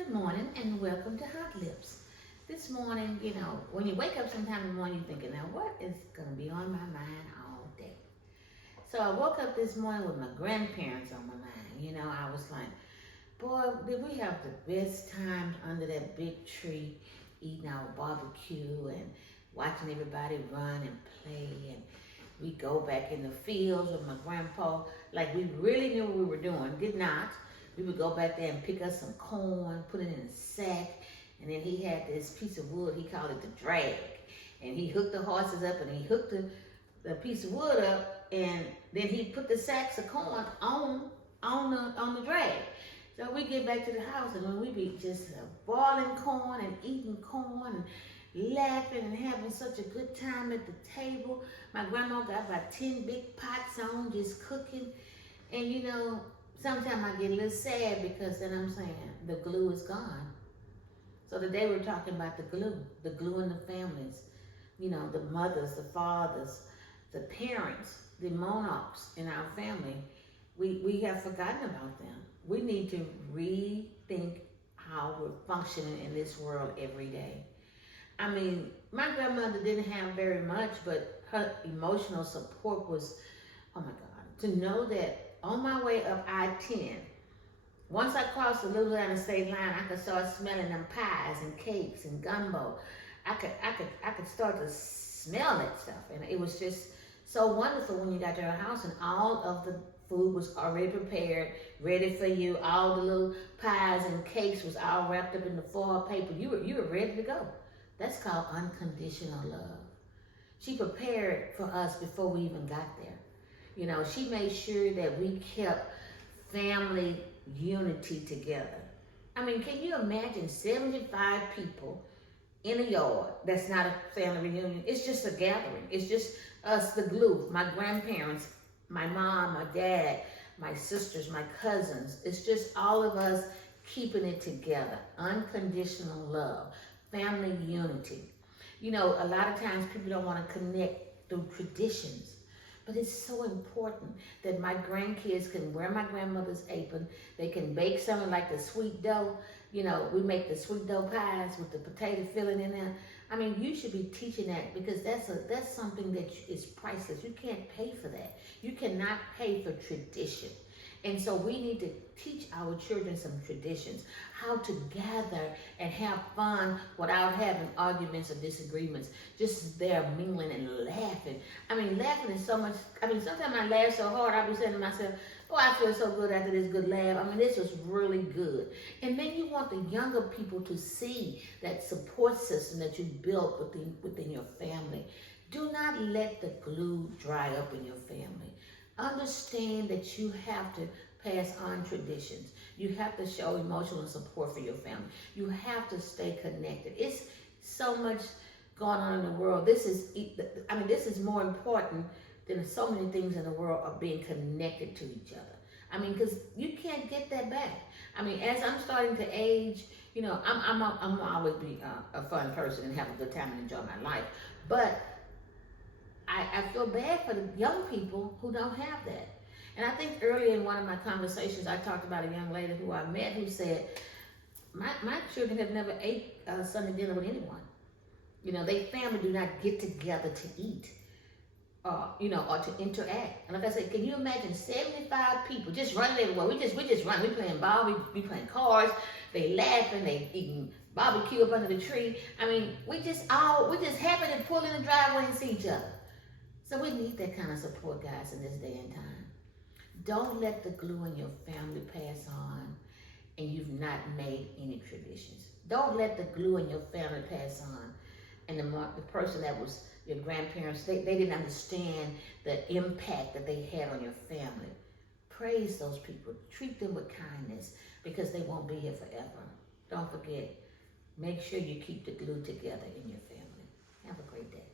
Good morning and welcome to Hot Lips. This morning, when you wake up sometime in the morning, you're thinking, now what is going to be on my mind all day? So I woke up this morning with my grandparents on my mind. I was like, boy, did we have the best times under that big tree eating our barbecue and watching everybody run and play. And we go back in the fields with my grandpa like we really knew what we were doing. Did not. We would go back there and pick up some corn, put it in a sack, and then he had this piece of wood, he called it the drag. And he hooked the horses up and he hooked the piece of wood up, and then he put the sacks of corn on the drag. So we get back to the house and when we be just boiling corn and eating corn and laughing and having such a good time at the table. My grandma got about 10 big pots on just cooking. And sometimes I get a little sad because then I'm saying the glue is gone. So today we're talking about the glue in the families. The mothers, the fathers, the parents, the monarchs in our family. We have forgotten about them. We need to rethink how we're functioning in this world every day. I mean, my grandmother didn't have very much, but her emotional support was, oh my God, to know that on my way up I-10, once I crossed the Louisiana state line, I could start smelling them pies and cakes and gumbo. I could start to smell that stuff, and it was just so wonderful when you got to our house and all of the food was already prepared, ready for you. All the little pies and cakes was all wrapped up in the foil paper. You were ready to go. That's called unconditional love. She prepared for us before we even got there. She made sure that we kept family unity together. I mean, can you imagine 75 people in a yard that's not a family reunion? It's just a gathering. It's just us, the glue, my grandparents, my mom, my dad, my sisters, my cousins. It's just all of us keeping it together. Unconditional love, family unity. A lot of times people don't want to connect through traditions. But it's so important that my grandkids can wear my grandmother's apron. They can bake something like the sweet dough. We make the sweet dough pies with the potato filling in there. I mean, you should be teaching that because that's something that is priceless. You can't pay for that. You cannot pay for tradition. And so we need to teach our children some traditions, how to gather and have fun without having arguments or disagreements. Just there mingling and laughing. I mean, laughing is so much. I mean, sometimes I laugh so hard, I be saying to myself, oh, I feel so good after this good laugh. I mean, this was really good. And then you want the younger people to see that support system that you built within your family. Do not let the glue dry up in your family. Understand that you have to pass on traditions. You have to show emotional support for your family. You have to stay connected. It's so much going on in the world. This is more important than so many things in the world are being connected to each other. I mean, because you can't get that back. I mean, as I'm starting to age, I'm always be a fun person and have a good time and enjoy my life. But I feel bad for the young people who don't have that. And I think earlier in one of my conversations, I talked about a young lady who I met who said, my children have never ate Sunday dinner with anyone. They family do not get together to eat, or to interact. And like I said, can you imagine 75 people just running everywhere? We just run. We playing ball, we playing cards. They laughing, they eating barbecue up under the tree. I mean, we just happy to pull in the driveway and see each other. So we need that kind of support, guys, in this day and time. Don't let the glue in your family pass on and you've not made any traditions. Don't let the glue in your family pass on and the person that was your grandparents, they didn't understand the impact that they had on your family. Praise those people. Treat them with kindness because they won't be here forever. Don't forget, make sure you keep the glue together in your family. Have a great day.